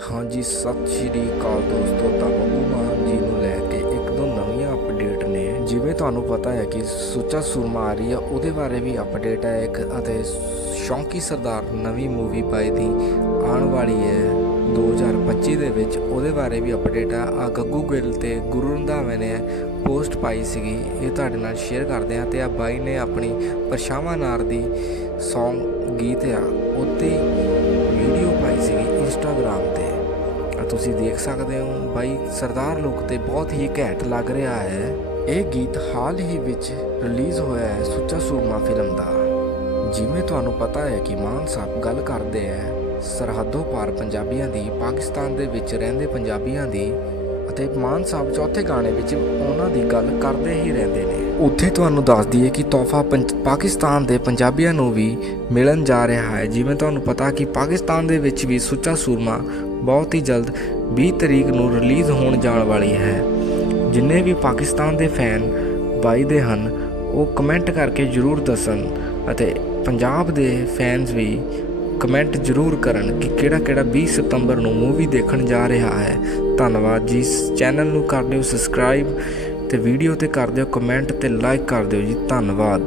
ਹਾਂਜੀ ਸਤਿ ਸ਼੍ਰੀ ਅਕਾਲ ਦੋਸਤੋ। ਤਾਂ ਬੱਬੂ ਮਾਨ ਜੀ ਨੂੰ ਲੈ ਕੇ ਇੱਕ ਦੋ ਨਵੀਆਂ ਅਪਡੇਟ ਨੇ। ਜਿਵੇਂ ਤੁਹਾਨੂੰ ਪਤਾ ਹੈ ਕਿ ਸੁੱਚਾ ਸੁਰਮਾ ਆ ਰਹੀ ਆ, ਉਹਦੇ ਬਾਰੇ ਵੀ ਅਪਡੇਟ ਹੈ ਇੱਕ, ਅਤੇ ਸ਼ੌਂਕੀ ਸਰਦਾਰ ਨਵੀਂ ਮੂਵੀ ਪਾਈ ਦੀ ਆਉਣ ਵਾਲੀ ਹੈ 2025 ਦੇ ਵਿੱਚ। ਉਹਦੇ ਬਾਰੇ ਵੀ ਅਪਡੇਟ ਆ। ਆ ਗੱਗੂ ਗਿੱਲ ਤੇ ਗੁਰੂ ਰੰਧਾਵੇ ਨੇ ਪੋਸਟ ਪਾਈ ਸੀਗੀ। ਇਹ ਤੁਹਾਡੇ ਨਾਲ ਸ਼ੇਅਰ ਕਰਦੇ ਆ ਤੇ ਆ ਬਾਈ ਨੇ ਆਪਣੀ ਪਰਛਾਵਾਂ ਨਾਰ ਦੀ Song ਗੀਤ ਆ ਉੱਤੇ ਵੀਡੀਓ ਤੁਸੀਂ ਦੇਖ ਸਕਦੇ ਹੋ ਬਾਈ ਸਰਦਾਰ ਲੋਕ ਤੇ ਬਹੁਤ ਹੀ ਘੈਂਟ ਲੱਗ ਰਿਹਾ ਹੈ। ਇਹ ਗੀਤ ਹਾਲ ਹੀ ਵਿੱਚ ਰਿਲੀਜ਼ ਹੋਇਆ ਹੈ ਸੁੱਚਾ ਸੂਰਮਾ ਫਿਲਮ ਦਾ। ਜਿਵੇਂ ਤੁਹਾਨੂੰ ਪਤਾ ਹੈ ਕਿ ਮਾਨ ਸਾਹਿਬ ਗੱਲ ਕਰਦੇ ਹੈ, ਸਰਹੱਦੋਂ ਪਾਰ ਪੰਜਾਬੀਆਂ ਦੀ, ਪਾਕਿਸਤਾਨ ਦੇ ਵਿੱਚ ਰਹਿੰਦੇ ਪੰਜਾਬੀਆਂ ਦੀ ਅਤੇ ਮਾਨ ਸਾਹਿਬ ਚੌਥੇ ਗਾਣੇ ਵਿੱਚ ਉਹਨਾਂ ਦੀ ਗੱਲ ਕਰਦੇ ਹੀ ਰਹਿੰਦੇ ਨੇ। ਉੱਥੇ ਤੁਹਾਨੂੰ ਦੱਸ ਦਈਏ ਕਿ ਤੋਹਫਾ ਪੰਜ- ਪਾਕਿਸਤਾਨ ਦੇ ਪੰਜਾਬੀਆਂ ਨੂੰ ਵੀ ਮਿਲਣ ਜਾ ਰਿਹਾ ਹੈ। ਜਿਵੇਂ ਤੁਹਾਨੂੰ ਪਤਾ ਕਿ ਪਾਕਿਸਤਾਨ ਦੇ ਵਿੱਚ ਵੀ ਸੁੱਚਾ ਸੂਰਮਾ ਬਹੁਤ ਹੀ ਜਲਦ 20 ਤਰੀਕ ਨੂੰ ਰਿਲੀਜ਼ ਹੋਣ ਜਾਣ ਵਾਲੀ ਹੈ। ਜਿੰਨੇ ਵੀ ਪਾਕਿਸਤਾਨ ਦੇ ਫੈਨ ਬਾਈ ਦੇ ਹਨ, ਉਹ ਕਮੈਂਟ ਕਰਕੇ ਜ਼ਰੂਰ ਦੱਸਣ ਅਤੇ ਪੰਜਾਬ ਦੇ ਫੈਨਸ ਵੀ ਕਮੈਂਟ ਜ਼ਰੂਰ ਕਰਨ ਕਿ ਕਿਹੜਾ ਕਿਹੜਾ 20 ਸਤੰਬਰ ਨੂੰ ਮੂਵੀ ਦੇਖਣ ਜਾ ਰਿਹਾ ਹੈ। ਧੰਨਵਾਦ ਜੀ। ਚੈਨਲ ਨੂੰ ਕਰ ਦਿਓ ਸਬਸਕ੍ਰਾਈਬ ਤੇ ਵੀਡੀਓ ਤੇ ਕਰ ਦਿਓ ਕਮੈਂਟ ਤੇ ਲਾਈਕ ਕਰ ਦਿਓ ਜੀ। ਧੰਨਵਾਦ।